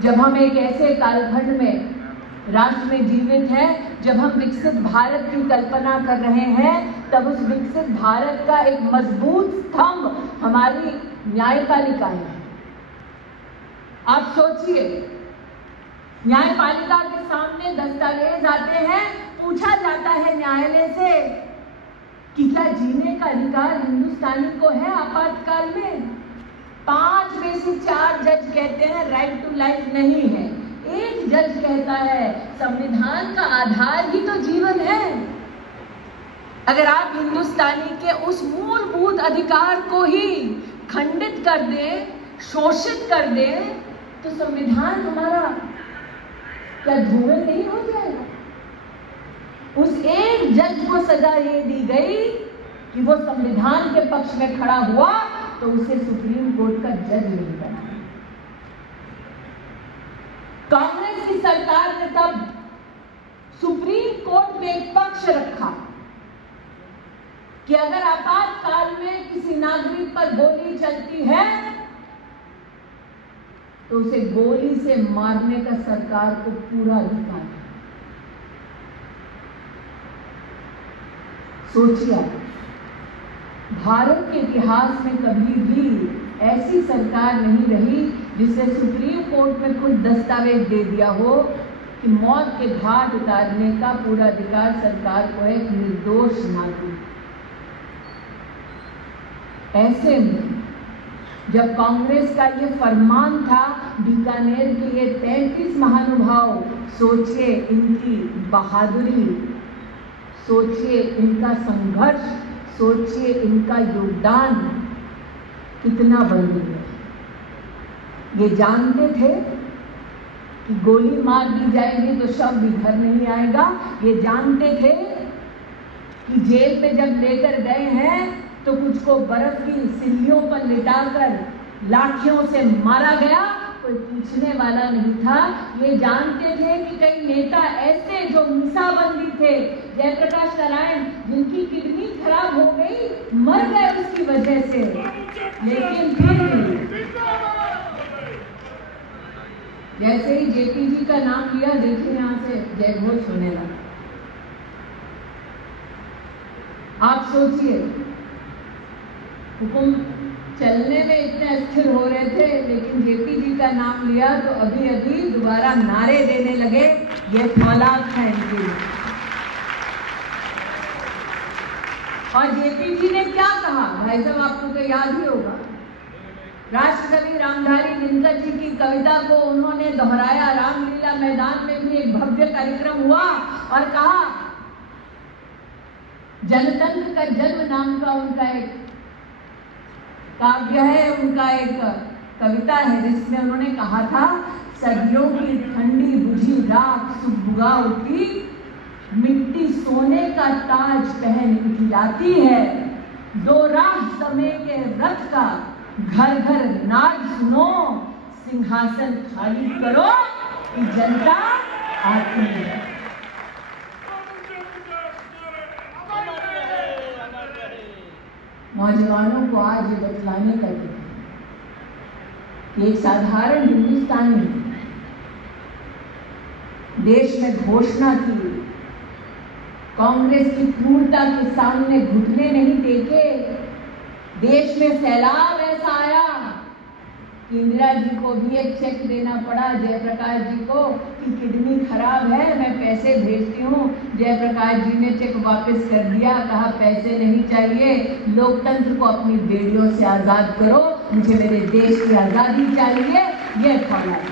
जब हम एक ऐसे कालखंड में राष्ट्र में जीवित हैं, जब हम विकसित भारत की कल्पना कर रहे हैं, तब उस विकसित भारत का एक मजबूत स्तंभ हमारी न्यायपालिका है। आप सोचिए, न्यायपालिका के सामने दस्तावेज आते हैं, पूछा जाता है न्यायालय से कि क्या जीने का अधिकार हिंदुस्तानी को है आपातकाल में? 5 में से 4 जज कहते हैं राइट टू लाइफ नहीं है। एक जज कहता है संविधान का आधार ही तो जीवन है। अगर आप हिंदुस्तानी के उस मूलभूत अधिकार को ही खंडित कर दें, शोषित कर दें, तो संविधान हमारा क्या धूमिल नहीं हो जाएगा? उस एक जज को सजा ये दी गई कि वो संविधान के पक्ष में खड़ा हुआ, तो उसे सुप्रीम कोर्ट का जज नहीं बना। कांग्रेस की सरकार ने तब सुप्रीम कोर्ट में एक पक्ष रखा कि अगर आपातकाल में किसी नागरिक पर गोली चलती है तो उसे गोली से मारने का सरकार को पूरा अधिकार है। सोचिए, भारत के इतिहास में कभी भी ऐसी सरकार नहीं रही जिसे सुप्रीम कोर्ट में कुछ दस्तावेज दे दिया हो कि मौत के घाट उतारने का पूरा अधिकार सरकार को है, एक निर्दोष नागरिक। ऐसे में जब कांग्रेस का ये फरमान था, बीकानेर के ये 33 महानुभाव, सोचिए इनकी बहादुरी, सोचिए इनका संघर्ष, सोचिए इनका योगदान कितना बड़ी है। ये जानते थे कि गोली मार दी जाएगी तो शव भी घर नहीं आएगा। ये जानते थे कि जेल में जब लेकर गए हैं तो कुछ को बर्फ की सिल्लियों पर लिटाकर लाठियों से मारा गया, कोई पूछने वाला नहीं था। ये जानते थे कि कई नेता ऐसे जो मीसाबंदी थे, जयप्रकाश नारायण, जिनकी किडनी खराब हो गई, मर गए उसकी वजह से, लेकिन फिर जैसे ही जेपी जी का नाम लिया, देखिए यहाँ से जय घोष होने लगा। आप सोचिए, हुकुम चलने में इतने अस्थिर हो रहे थे, लेकिन जेपी जी का नाम लिया तो अभी अभी दोबारा नारे देने लगे। ये फौलाद है इनकी। और जेपी जी ने क्या कहा, भाई साहब आपको तो याद ही होगा, राष्ट्रकवि रामधारी दिनकर जी की कविता को उन्होंने दोहराया। रामलीला मैदान में भी एक भव्य कार्यक्रम हुआ और कहा, जनतंत्र का जन्म नाम का उनका एक काव्य है, उनका एक कविता है, जिसमें उन्होंने कहा था, सदियों की ठंडी बुझी राख सुबुगा उठी, मिट्टी सोने का ताज पहन इठिलाती है, दो राह समय के रथ का घर घर नाद सुनो, सिंहासन खाली करो कि जनता आती है। नौजवानों को आज ये बतलाने का कि एक साधारण हिंदुस्तानी देश में घोषणा की, कांग्रेस की क्रूरता के सामने घुटने नहीं टेके, देश में सैलाब ऐसा आया कि इंदिरा जी को भी एक चेक देना पड़ा, जयप्रकाश जी को, कि किडनी खराब है, मैं पैसे भेजती हूँ। जयप्रकाश जी ने चेक वापस कर दिया, कहा पैसे नहीं चाहिए, लोकतंत्र को अपनी बेड़ियों से आज़ाद करो, मुझे मेरे देश की आज़ादी चाहिए। ये फौलाद।